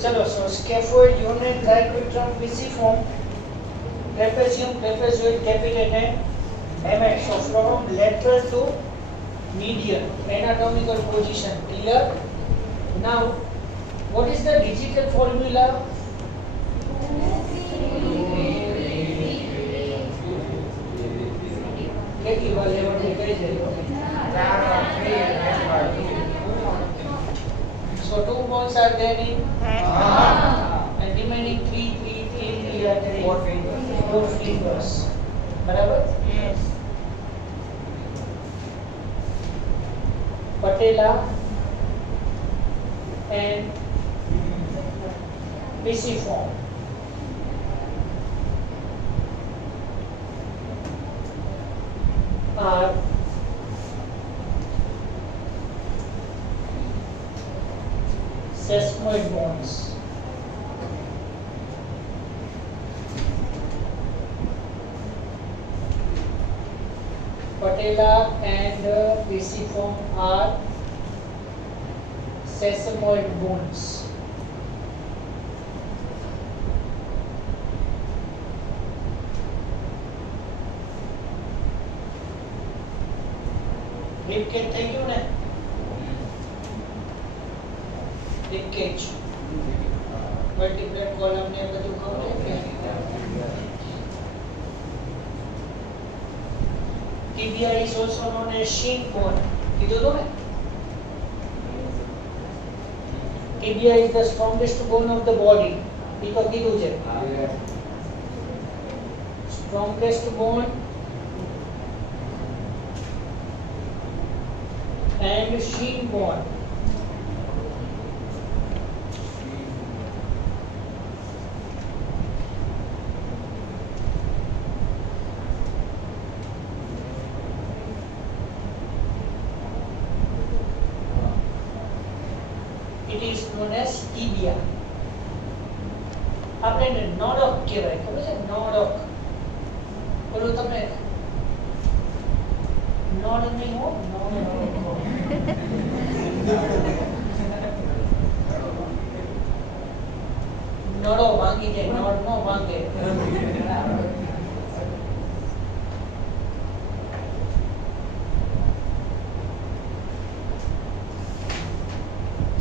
चलो, so scaphoid, unit, triquetrum, pisiform, trapezium, trapezoid, capitate and hamate. So from lateral to medial, anatomical position, clear? Now, what is the digital formula? કેટલી વાર લેવાની કહી દેજો. So 2 bones are there in and remaining 3 are there in 4 fingers. બરાબર? Yes. Patella and pisiform. Are sesamoid bones. Patella and pisiform are sesamoid bones. Rib cage થઈ ગયું ને? Rib cage, vertebrate column ને બધું ખબર છે કે? Tibia is also known as shin bone. કીધું તો ને? Tibia is the strongest bone of the body. એ તો કીધું છે. Strongest bone and shin bone. It is known as tibia. આપણે એને નોડોક કહેવાય, ખબર છે? નોડોક. બોલો તમે નોડ નહીં હો, નડો ભાંગી જાય, નોડ નો ભાંગે.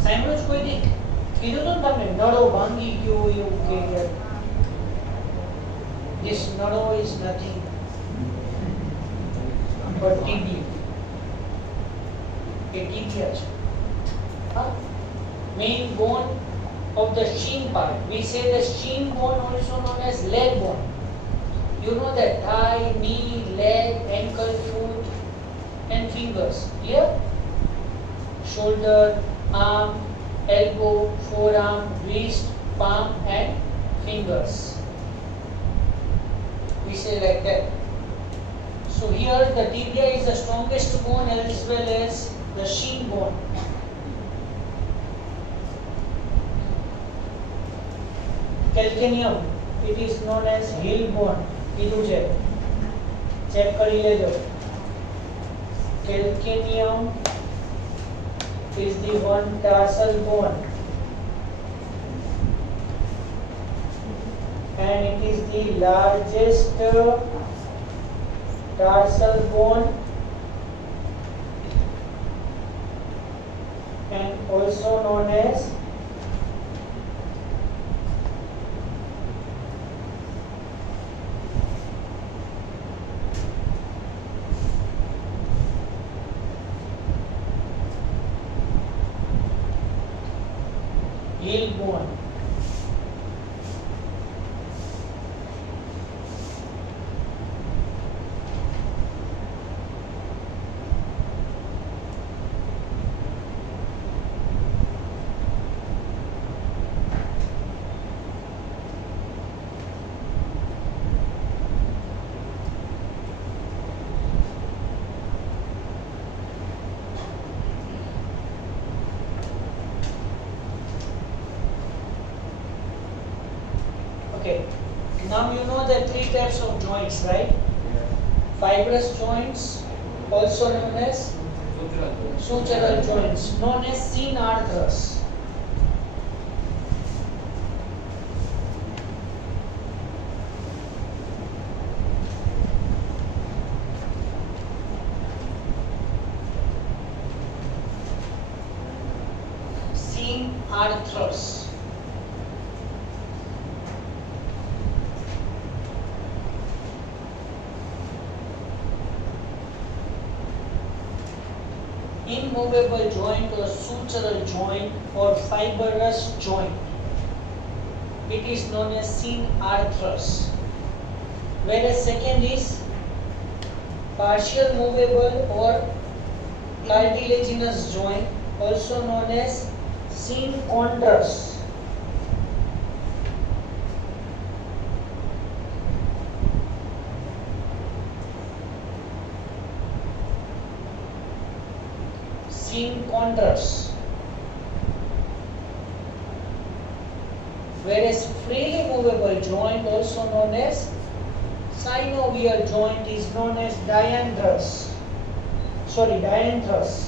સાંભળો જ કોઈ દી કીધું તો તમને નડો ભાંગી ગયો એવું કે this નડો is nothing but tibia. A tibia છે. Main bone of the shin part. We say the shin bone also known as leg bone. You know that thigh, knee, leg, ankle, foot and fingers. Clear? Shoulder, arm, elbow, forearm, wrist, palm and fingers. We say like that. So here the tibia is the strongest bone as well as the shin bone. Calcaneum, it is known as heel bone. કીધું છે, check કરી લેજો. Calcaneum is the one tarsal bone and it is the largest tarsal bone and also known as heel bone. Okay, now you know the three types of joints, right? Fibrous joints, also known as sutural joints, known as synarthras. seen arthros. Immovable joint or sutural joint or fibrous joint. It is known as seen arthros. Whereas second is partial movable or cartilaginous joint, also known as seen chondrus. Seen chondrus. Whereas freely movable joint, also known as synovial joint, is known as dianthus. Dianthus.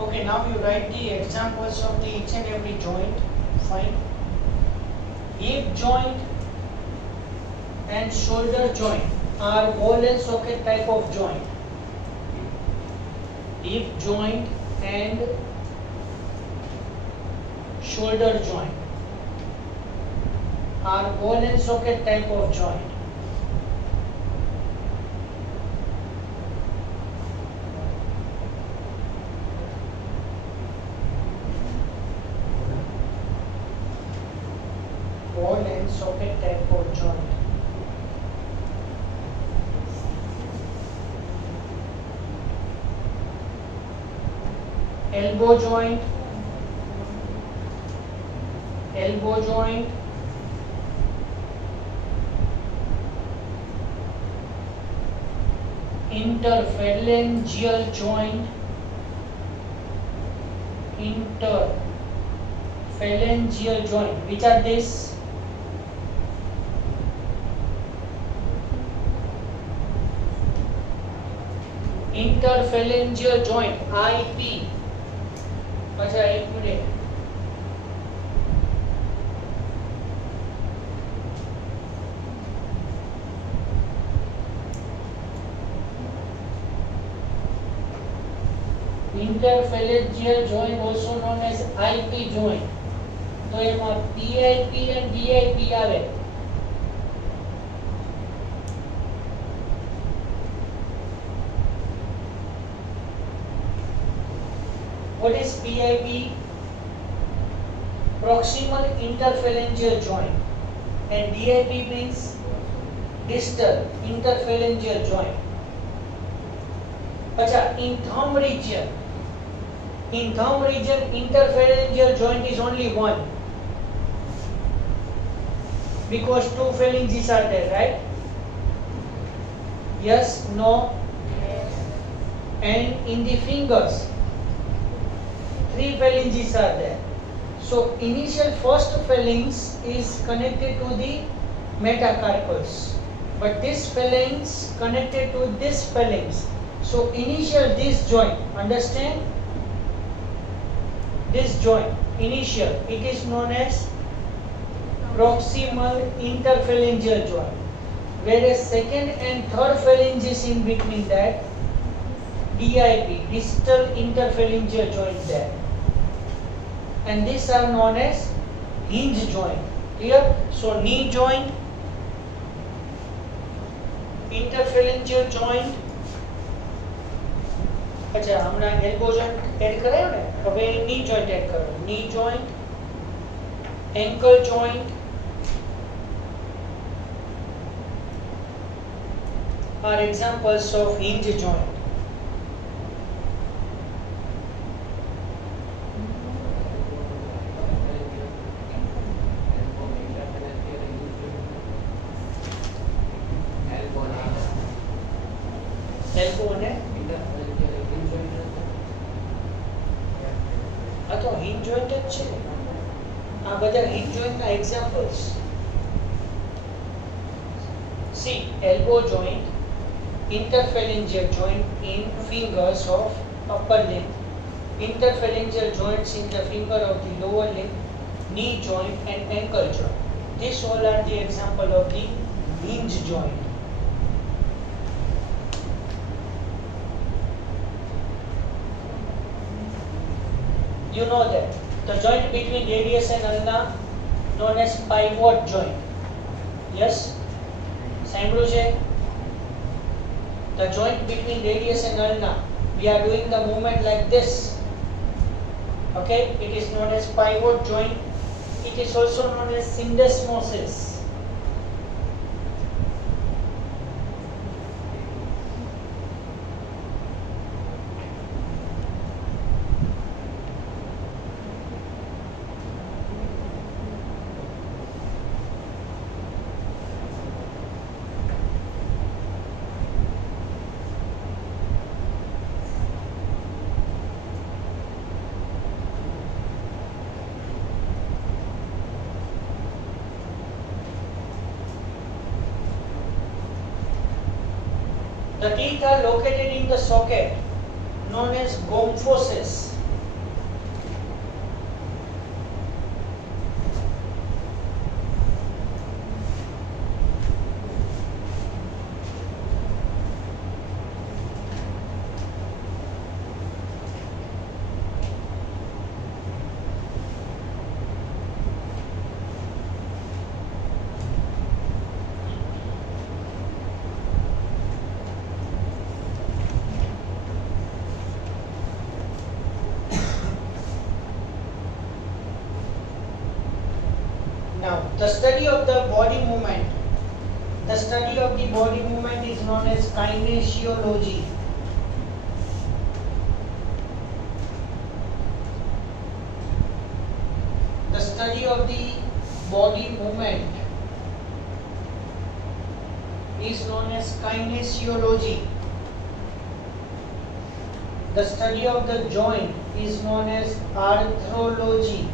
Okay, now you write the examples of the each and every joint. Fine. Hip joint and shoulder joint are ball and socket type of joint. Hip joint and shoulder joint are ball and socket type of joint. Ball and socket type of joint. Elbow joint, interphalangeal joint, interphalangeal joint. Which are these? Interphalangeal joint, IP. अच्छा एक minute, interphalangeal joint also known as IP joint. तो એમાં PIP and DIP આવે. What is PIP? Proximal interphalangeal joint. And DIP means distal interphalangeal joint. अच्छा, in thumb region interphalangeal joint is only one, because two phalanges are there, right? Yes, no? Yes. And in the fingers three phalanges are there. So initial first phalanx is connected to the metacarpals, but this phalanx connected to this phalanx. So initial this joint, understand? This joint, initial, it is known as proximal interphalangeal joint. Whereas second and third phalanges in between that, DIP, distal interphalangeal joint there. And these are known as hinge joint. Clear? So knee joint, interphalangeal joint. अच्छा, हमरा elbow joint add करायो ने, હવે knee joint add करो. Knee joint, ankle joint are examples of hinge joint. Elbow અને આ તો hip joint જ છે. આ બધા હિપ જોઈન્ટના examples. See elbow joint, interphalangeal joint in fingers of upper limb, interphalangeal joints in the finger of the lower limb, knee joint and ankle joint. These all are the example of the hinge joint. You know that the joint between radius and ulna known as pivot joint. Yes, સાંભળ્યું છે? The joint between radius and ulna, we are doing the movement like this. Okay, it is known as pivot joint. It is also known as syndesmosis. The teeth are located in the socket known as gomphosis. Now, the study of the body movement. The study of the body movement is known as kinesiology. The study of the body movement is known as kinesiology. The study of the joint is known as arthrology.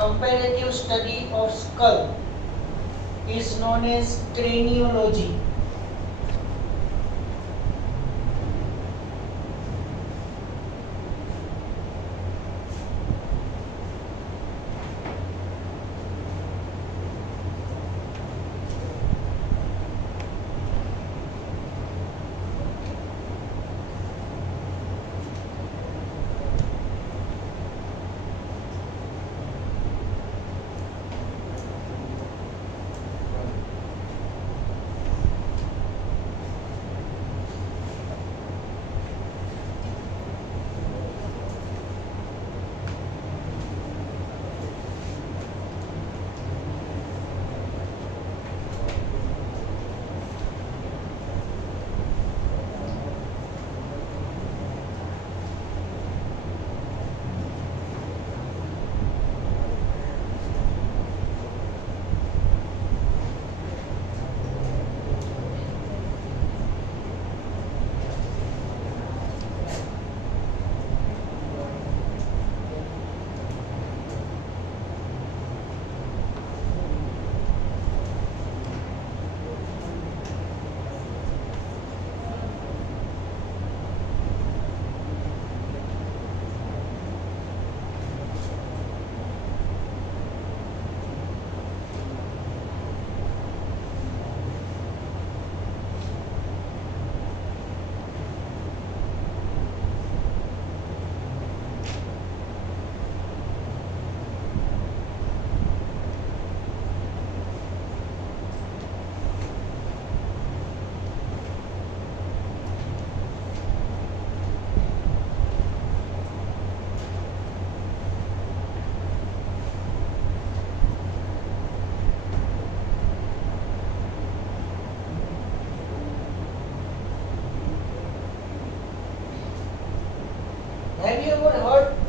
Comparative study of skull is known as craniology.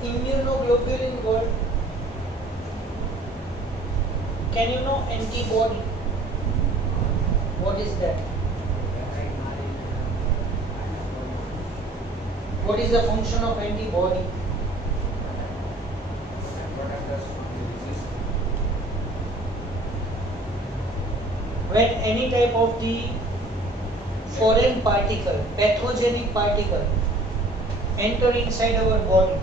immunoglobulin word? Can you know antibody? What is that? What is the function of antibody? When any type of the foreign particle, pathogenic particle enter inside our body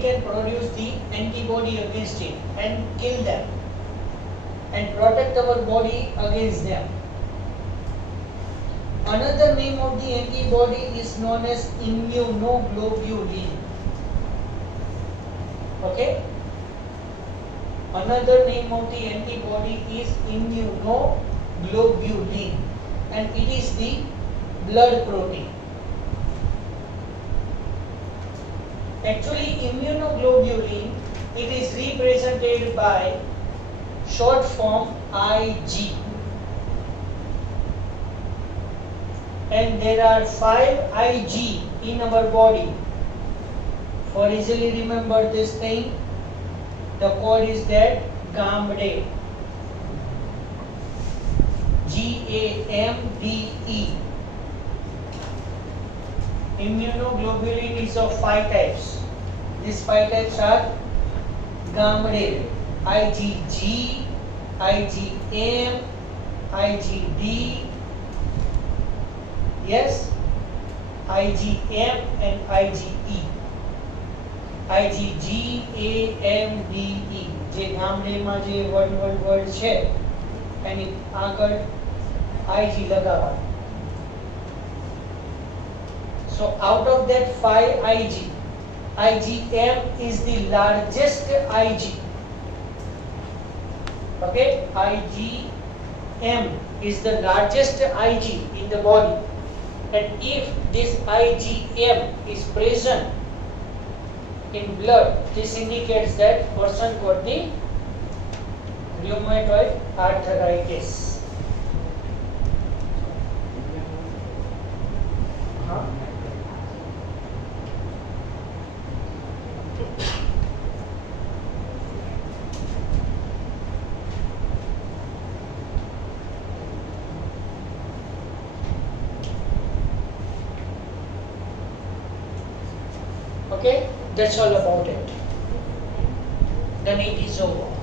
can produce the antibody against it and kill them and protect our body against them. Another name of the antibody is known as immunoglobulin. Okay? Another name of the antibody is immunoglobulin, and it is the blood protein. Actually, immunoglobulin, it is represented by short form Ig. And there are 5 Ig in our body. For easily remember this thing, the code is that GAMDE. GAMDE. Immunoglobulin is of 5 types. These 5 types are GAMDE, IgG, IgM, IgD, yes, IgM and IgE. IgG, AMDE. જે ગામડેમાં જે word છે એની આગળ IG લગાવવાનું. So out of that 5 Ig, IgM is the largest Ig. Okay, IgM is the largest Ig in the body, and if this IgM is present in blood, this indicates that person got the rheumatoid arthritis. Okay, that's all about it. Then it is over.